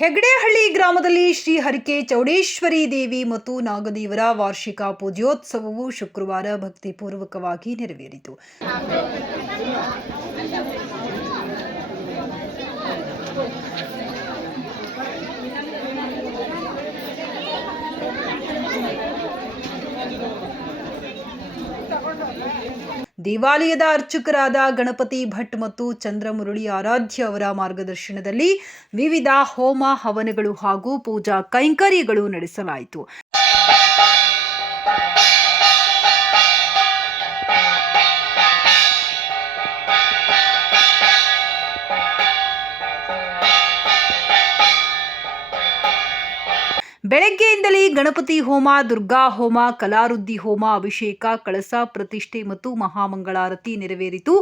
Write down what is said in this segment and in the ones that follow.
ಹೆಗ್ಡೆಹಳ್ಳಿ ಗ್ರಾಮದಲ್ಲಿ ಶ್ರೀ ಹರಿಕೆ ಚೌಡೇಶ್ವರಿ ದೇವಿ ಮತ್ತು ನಾಗದೇವರ ವಾರ್ಷಿಕ ಪೂಜ್ಯೋತ್ಸವವು ಶುಕ್ರವಾರ ಭಕ್ತಿಪೂರ್ವಕವಾಗಿ ನೆರವೇರಿತು. ದೇವಾಲಯದ ಅರ್ಚಕರಾದ ಗಣಪತಿ ಭಟ್ ಮತ್ತು ಚಂದ್ರಮುರಳಿ ಆರಾಧ್ಯ ಅವರ ಮಾರ್ಗದರ್ಶನದಲ್ಲಿ ವಿವಿಧ ಹೋಮ ಹವನಗಳು ಹಾಗೂ ಪೂಜಾ ಕೈಂಕರ್ಯಗಳು ನಡೆಸಲಾಯಿತು. ಬೆಳಗ್ಗೆಯಿಂದಲೇ ಗಣಪತಿ ಹೋಮ ದುರ್ಗಾ ಹೋಮ ಕಲಾರುದ್ದಿ ಹೋಮ ಅಭಿಷೇಕ ಕಳಸ ಪ್ರತಿಷ್ಠೆ ಮತ್ತು ಮಹಾಮಂಗಳಾರತಿ ನೆರವೇರಿತು.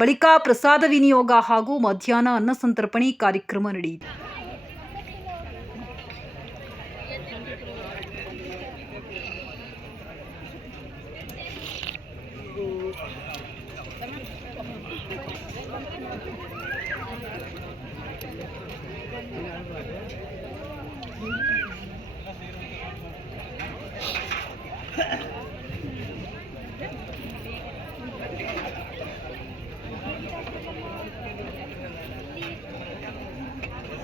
ಬಳಿಕ ಪ್ರಸಾದ ವಿನಿಯೋಗ ಹಾಗೂ ಮಧ್ಯಾಹ್ನ ಅನ್ನ ಸಂತರ್ಪಣೆ ಕಾರ್ಯಕ್ರಮ ನಡೆಯಿತು.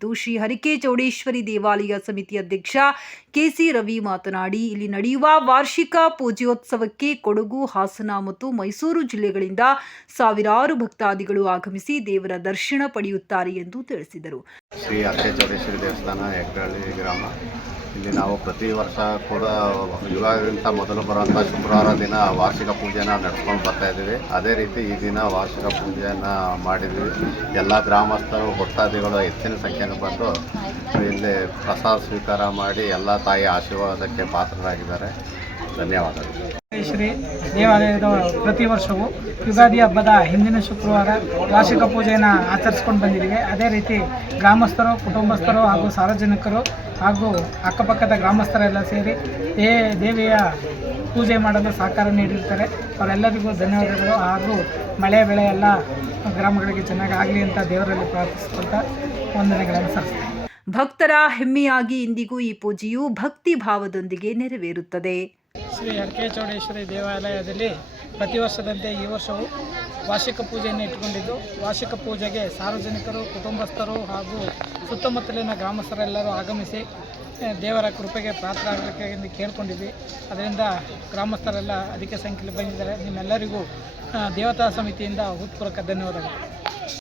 ಇದು ಶ್ರೀ ಹರಿಕೆ ಚೌಡೇಶ್ವರಿ ದೇವಾಲಯ ಸಮಿತಿ ಅಧ್ಯಕ್ಷ ಕೆಸಿ ರವಿ ಮಾತನಾಡಿ, ಇಲ್ಲಿ ನಡೆಯುವ ವಾರ್ಷಿಕ ಪೂಜೋತ್ಸವಕ್ಕೆ ಕೊಡಗು, ಹಾಸನ ಮತ್ತು ಮೈಸೂರು ಜಿಲ್ಲೆಗಳಿಂದ ಸಾವಿರಾರು ಭಕ್ತಾದಿಗಳು ಆಗಮಿಸಿ ದೇವರ ದರ್ಶನ ಪಡೆಯುತ್ತಾರೆ ಎಂದು ತಿಳಿಸಿದರು. ಶ್ರೀ ಹರಿಕೆ ಚೌಡೇಶ್ವರಿ ದೇವಸ್ಥಾನ ಗ್ರಾಮ. ಇಲ್ಲಿ ನಾವು ಪ್ರತಿ ವರ್ಷ ಕೂಡ ಯುಗಾದಿಗಿಂತ ಮೊದಲು ಬರುವಂಥ ಶುಕ್ರವಾರ ದಿನ ವಾರ್ಷಿಕ ಪೂಜೆನ ನಡ್ಕೊಂಡು ಬರ್ತಾ ಇದ್ದೀವಿ. ಅದೇ ರೀತಿ ಈ ದಿನ ವಾರ್ಷಿಕ ಪೂಜೆಯನ್ನು ಮಾಡಿದ್ವಿ ಎಲ್ಲ ಗ್ರಾಮಸ್ಥರು, ಭಕ್ತಾದಿಗಳು ಹೆಚ್ಚಿನ ಸಂಖ್ಯೆಯಲ್ಲಿ ಬಂದು ಇಲ್ಲಿ ಪ್ರಸಾದ ಸ್ವೀಕಾರ ಮಾಡಿ ಎಲ್ಲ ತಾಯಿ ಆಶೀರ್ವಾದಕ್ಕೆ ಪಾತ್ರರಾಗಿದ್ದಾರೆ. ಧನ್ಯವಾದಗಳು. ಶ್ರೀ ದೇವಾಲಯದ ಪ್ರತಿ ವರ್ಷವೂ ಯುಗಾದಿ ಹಬ್ಬದ ಹಿಂದಿನ ಶುಕ್ರವಾರ ವಾರ್ಷಿಕ ಪೂಜೆಯನ್ನು ಆಚರಿಸ್ಕೊಂಡು ಬಂದಿದ್ದೀವಿ. ಅದೇ ರೀತಿ ಗ್ರಾಮಸ್ಥರು ಕುಟುಂಬಸ್ಥರು ಹಾಗೂ ಸಾರ್ವಜನಿಕರು ಹಾಗೂ ಅಕ್ಕಪಕ್ಕದ ಗ್ರಾಮಸ್ಥರೆಲ್ಲ ಸೇರಿ ದೇ ದೇವಿಯ ಪೂಜೆ ಮಾಡಲು ಸಹಕಾರ ನೀಡಿರ್ತಾರೆ. ಅವರೆಲ್ಲರಿಗೂ ಧನ್ಯವಾದಗಳು. ಹಾಗೂ ಮಳೆ ಬೆಳೆ ಎಲ್ಲ ಗ್ರಾಮಗಳಿಗೆ ಚೆನ್ನಾಗಿ ಆಗಲಿ ಅಂತ ದೇವರಲ್ಲಿ ಪ್ರಾರ್ಥಿಸ್ಕೊಳ್ತಾ ವಂದನೆಗಳನ್ನು ಸಲ್ಲಿಸ್ತಾರೆ ಭಕ್ತರ ಹೆಮ್ಮೆಯಾಗಿ ಇಂದಿಗೂ ಈ ಪೂಜೆಯು ಭಕ್ತಿ ಭಾವದೊಂದಿಗೆ ನೆರವೇರುತ್ತದೆ. ಶ್ರೀ ಹರಕೆ ಚೌಡೇಶ್ವರಿ ದೇವಾಲಯದಲ್ಲಿ ಪ್ರತಿ ವರ್ಷದಂತೆ ಈ ವರ್ಷವೂ ವಾರ್ಷಿಕ ಪೂಜೆಯನ್ನು ಇಟ್ಟುಕೊಂಡಿದ್ದು, ವಾರ್ಷಿಕ ಪೂಜೆಗೆ ಸಾರ್ವಜನಿಕರು, ಕುಟುಂಬಸ್ಥರು ಹಾಗೂ ಸುತ್ತಮುತ್ತಲಿನ ಗ್ರಾಮಸ್ಥರೆಲ್ಲರೂ ಆಗಮಿಸಿ ದೇವರ ಕೃಪೆಗೆ ಪಾತ್ರರಾಗಬೇಕೆಂದು ಕೇಳ್ಕೊಂಡಿದ್ವಿ. ಅದರಿಂದ ಗ್ರಾಮಸ್ಥರೆಲ್ಲ ಅಧಿಕ ಸಂಖ್ಯೆಯಲ್ಲಿ ಬಂದಿದ್ದಾರೆ. ನಿಮ್ಮೆಲ್ಲರಿಗೂ ದೇವತಾ ಸಮಿತಿಯಿಂದ ಹೃತ್ಪೂರ್ವಕ ಧನ್ಯವಾದಗಳು.